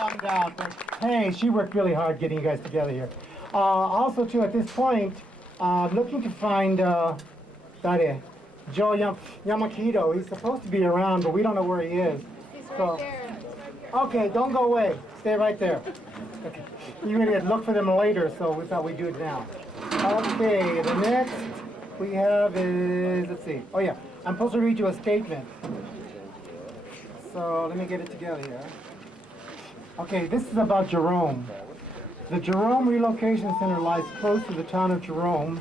bummed out, but hey, she worked really hard getting you guys together here. Also, too, at this point, looking to find Joe Yamakido. He's supposed to be around, but we don't know where he is. He's right there. Okay, don't go away. Stay right there. Okay. You're going to look for them later, so we thought we'd do it now. Okay, the next we have is, let's see. Oh, yeah. I'm supposed to read you a statement. So let me get it together here. Okay, this is about Jerome. The Jerome Relocation Center lies close to the town of Jerome,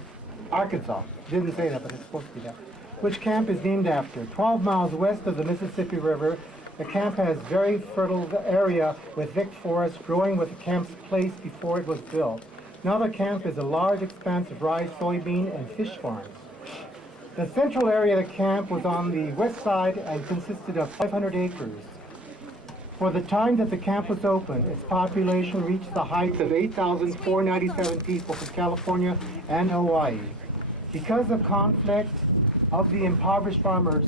Arkansas. Didn't say that, but it's supposed to be that. Which camp is named after. 12 miles west of the Mississippi River, the camp has very fertile area with thick forest growing with the camp's place before it was built. Now the camp is a large expanse of rice, soybean, and fish farms. The central area of the camp was on the west side and consisted of 500 acres. For the time that the camp was open, its population reached the height of 8,497 people from California and Hawaii. Because of conflict of the impoverished farmers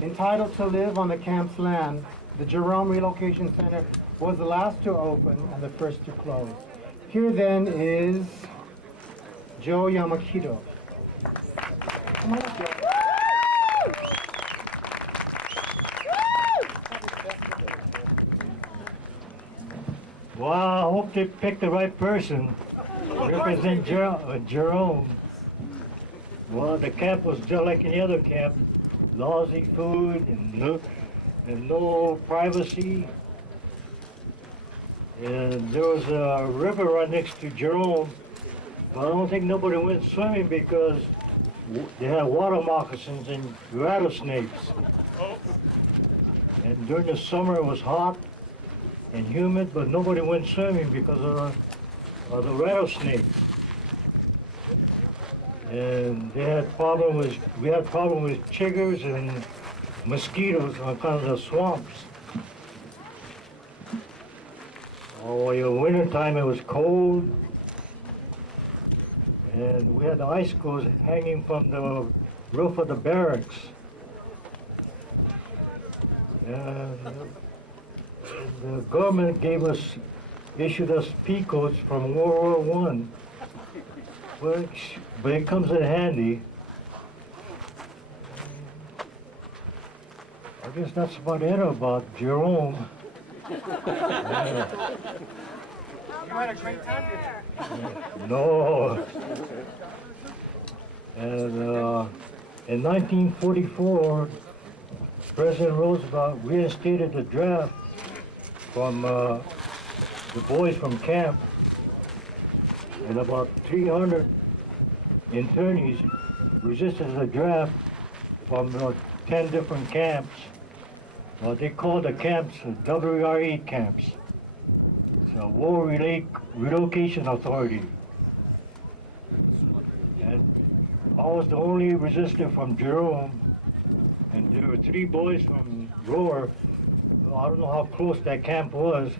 entitled to live on the camp's land, the Jerome Relocation Center was the last to open and the first to close. Here then is Joe Yamakido. Come on up, Joe. Well, I hope they picked the right person. Represent Jerome. Well, the camp was just like any other camp. Lousy food and no privacy. And there was a river right next to Jerome, but I don't think nobody went swimming because they had water moccasins and rattlesnakes. And during the summer it was hot and humid, but nobody went swimming because of the rattlesnakes. And we had problem with chiggers and mosquitoes on account of the swamps. Oh, in winter time it was cold, and we had the icicles hanging from the roof of the barracks. And the government issued us peacoats from World War I, but it comes in handy. I guess that's about it about Jerome. You had a great time, didn't you? No. And in 1944, President Roosevelt reinstated the draft from the boys from camp, and about 300 internees resisted the draft from 10 different camps. They called the camps WRA camps. It's a War Relocation Authority. And I was the only resistant from Jerome, and there were 3 boys from Roar. I don't know how close that camp was.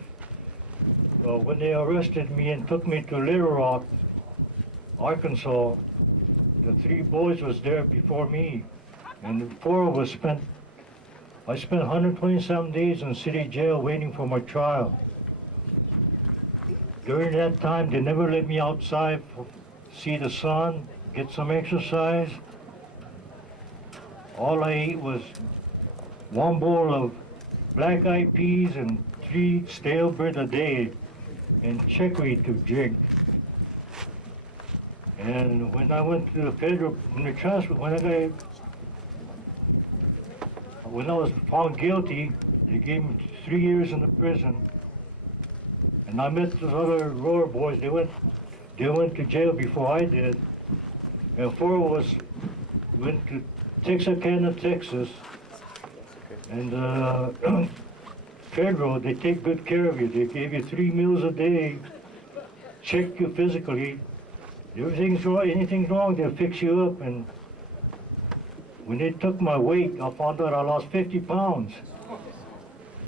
When they arrested me and took me to Little Rock, Arkansas, the 3 boys was there before me, and the 4 of us I spent 127 days in city jail waiting for my trial. During that time, they never let me outside, see the sun, get some exercise. All I ate was 1 bowl of black-eyed peas and 3 stale bread a day, and chicory to drink. And when I went to the federal, when I was found guilty, they gave me 3 years in the prison. And I met those other Roar boys. They went to jail before I did. And 4 of us went to Texarkana, Texas. And federal, they take good care of you. They gave you 3 meals a day, check you physically. If anything's wrong, they'll fix you up. And when they took my weight, I found out I lost 50 pounds.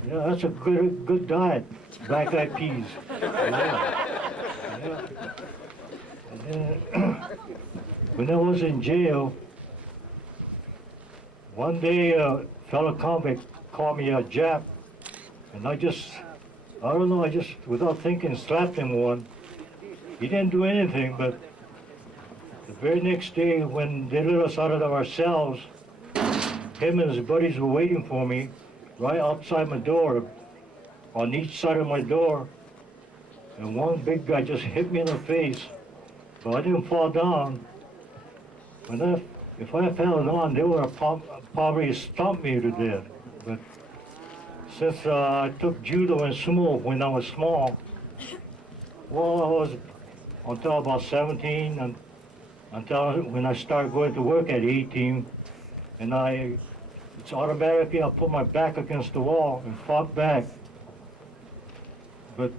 Yeah, that's a good diet, black-eyed peas. Yeah. And when I was in jail, one day a fellow convict called me a Jap, and I just I don't know, I just, without thinking, slapped him one. He didn't do anything, but the very next day when they let us out of our cells, him and his buddies were waiting for me right outside my door, on each side of my door, and one big guy just hit me in the face, but I didn't fall down. If I fell down, they would have probably stomped me to death. But since I took judo and sumo when I was small, well, I was until about 17, and until when I started going to work at 18, and it's automatically I put my back against the wall and fought back. But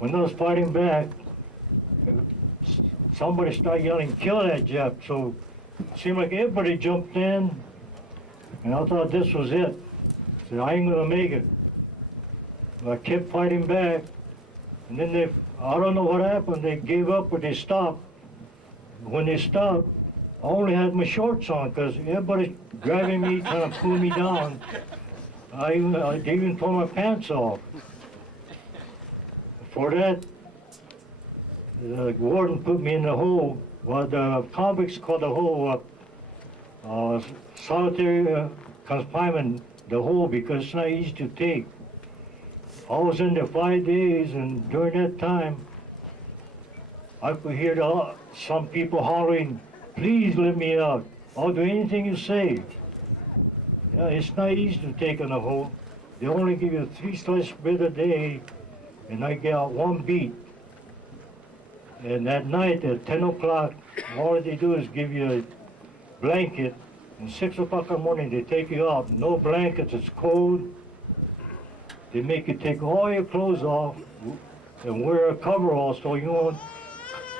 when I was fighting back, somebody started yelling, "Kill that Jap!" So it seemed like everybody jumped in, and I thought this was it. I said, I ain't gonna make it. But I kept fighting back, and then I don't know what happened, they gave up or they stopped. When they stopped, I only had my shorts on because everybody's grabbing me, trying to pull me down. They even tore my pants off. For that, the warden put me in the hole. Well, the convicts call the hole solitary confinement, the hole, because it's not easy to take. I was in there 5 days, and during that time, I could hear some people hollering, "Please let me out. I'll do anything you say." Yeah, it's not easy to take in a hole. They only give you 3 slices of bread a day, and I get 1 beat. And at night at 10 o'clock, all they do is give you a blanket, and 6 o'clock in the morning they take you out. No blankets, it's cold. They make you take all your clothes off and wear a coverall so you won't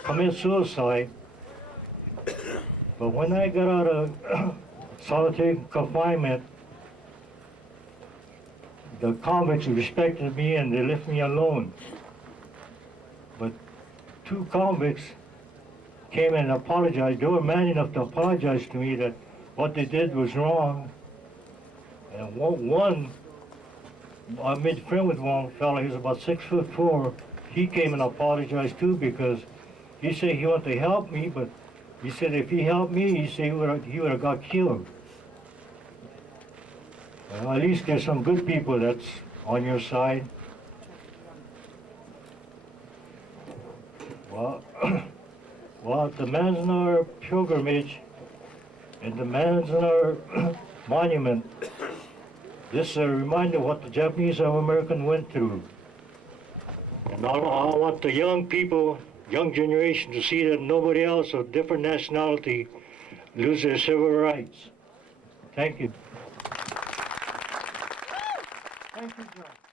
commit suicide. But when I got out of solitary confinement, the convicts respected me and they left me alone. But 2 convicts came and apologized. They were man enough to apologize to me that what they did was wrong. And one, I made friend with one fellow, he was about 6'4". He came and apologized too because he said he wanted to help me, but he said if he helped me, he said he would have got killed. Well, at least there's some good people that's on your side. Well, the Manzanar Pilgrimage and the Manzanar Monument, this is a reminder of what the Japanese and American went through. And I want the young people, young generation, to see that nobody else of different nationality lose their civil rights. Thank you. Thank you, Joe.